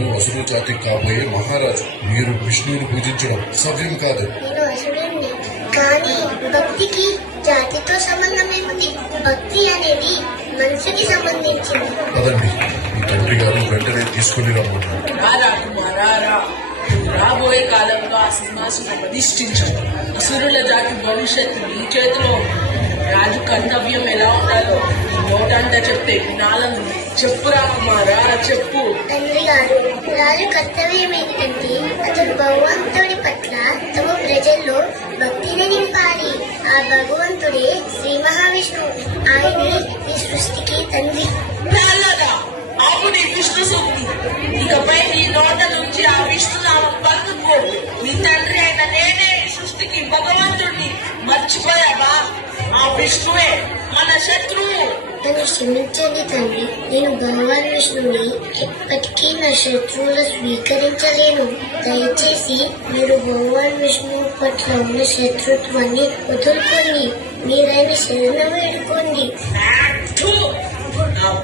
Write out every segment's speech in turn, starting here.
నేను అసురు జాతి కాబోయే మహారాజు. మీరు విష్ణువుని పూజించడం సవ్యం కాదు. నేను అసురుణ్ణి, కానీ భక్తికి జాతితో సంబంధం ఏముంది? భక్తి అనేది మనసుకి సంబంధించింది. అదండి, మీ తండ్రి గారు వెంటనే తీసుకుని రమ్మన్నారు. రాబోయే కాలంలో ఆ సింహాసనం ప్రతిష్ఠించాలి. అసురుల జాతి భవిష్యత్తు నీ చేతిలో. రాజు కర్తవ్యం ఎలా ఉండాలో నోటంతా చెప్తే వినాలను. చెప్పురా కుమారా, చెప్పు. తండ్రి గారు, రాజు కర్తవ్యం ఏంటంటే అతడు భగవంతుడి పట్ల తమ ప్రజల్లో భక్తిని నింపాలి. ఆ భగవంతుడే శ్రీ మహావిష్ణువు. ఆయనే ఈ సృష్టికి తండ్రి. ఆవుని విష్ణు సూక్తి. ఇకపై నీ నోట నుంచి ఆ విష్ణునామం పలుకుకో. నీ తండ్రి అయిన నేనే ఈ సృష్టికి భగవంతుడిని. మర్చిపోయావా? ఆ విష్ణువే మన శత్రువు. నన్ను క్షమించండి తండ్రి, నేను భగవాన్ విష్ణువుని ఎప్పటికీ నా శత్రువులు స్వీకరించలేను. దయచేసి మీరు భగవాన్ విష్ణువు పట్ల ఉన్న శత్రుత్వాన్ని వదులుకోండి. మీరైన శరణం వేడుకోండి.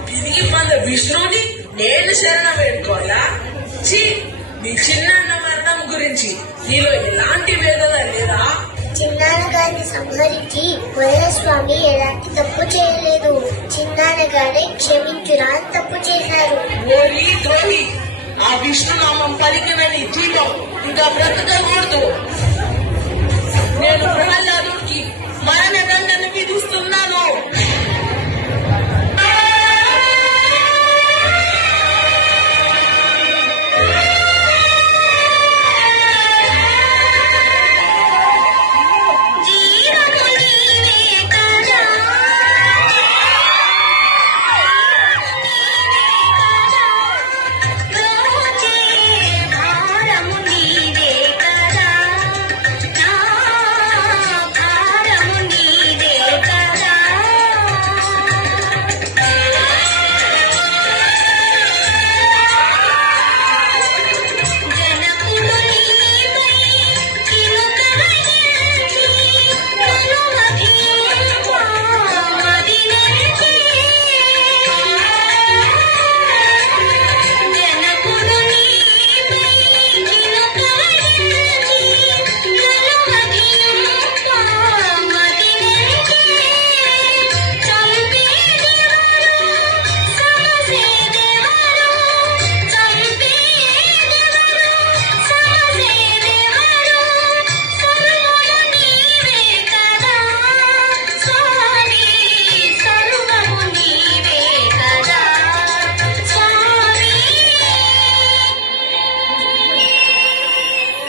తిరిగి మన విష్ణువుని నేను శరణ వేడుకోవాలా? నీ చిన్న మరణం గురించి నీలో ఎలాంటి వేదన లేదా? చిన్నాన్న గారిని సంహరించి వరస్వామి ఎలాంటి తప్పు చేయలేదు. చిన్నాన్న గారే క్షమించురా తప్పు చేశారు. ఓరి ద్రోహి, ఆ విష్ణునామం పలికిన నీ జీవం ఇంకా బ్రతకకూడదు. నేను ప్రహ్లాదుడికి మరణదండను విధిస్తున్నాను.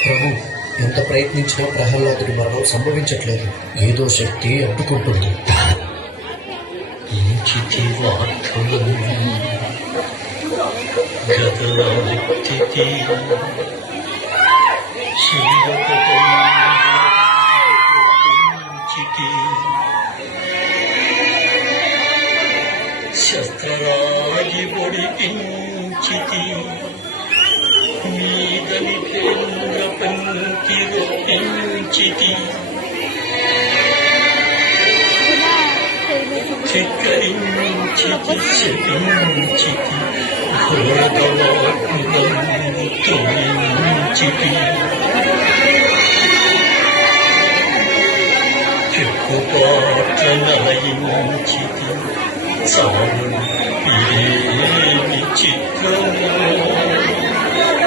ప్రభు, ఎంత ప్రయత్నించినా ప్రహ్లాదుడి మరణం సంభవించట్లేదు. ఏదో శక్తి అడ్డుకుంటుంది. శస్త్రరాజి పొడిపించితి మీదని కేంద్ర పంక్తి రొప్పించితి చిక్కరించితి శపించితి ఘోరవాగ్నిదం తొలించితి చెక్కుపాట్ల నలయించితి చావుని ఏమి చిత్రమో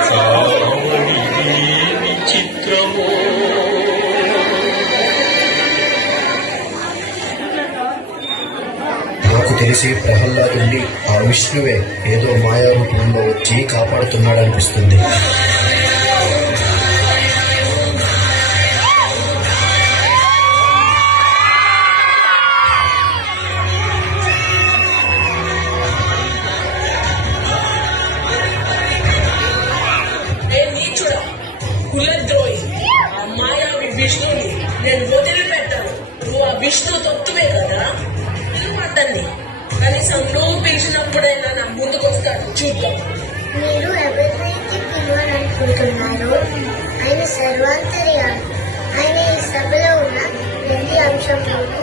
చావుని ఏమి చిత్రమో. నాకు తెలిసి ప్రహ్లాదుని ఆ విష్ణువే ఏదో మాయా రూపంలో వచ్చి కాపాడుతున్నాడనిపిస్తుంది. కులద్రోహి, ఆ మాయావి విష్ణుని నేను వదిలిపెట్టాను. నువ్వు ఆ విష్ణు తత్వమే కదా, అతన్ని కనీసం నువ్వు పిలిచినప్పుడైనా నా ముందుకు వస్తాడు, చూద్దాం. మీరు ఎవరినైతే పిలవాలనుకుంటున్నారో ఆయన సర్వాంతర్యామి. ఆయన ఈ సభలో ఉన్న ప్రతి అంశంలోనూ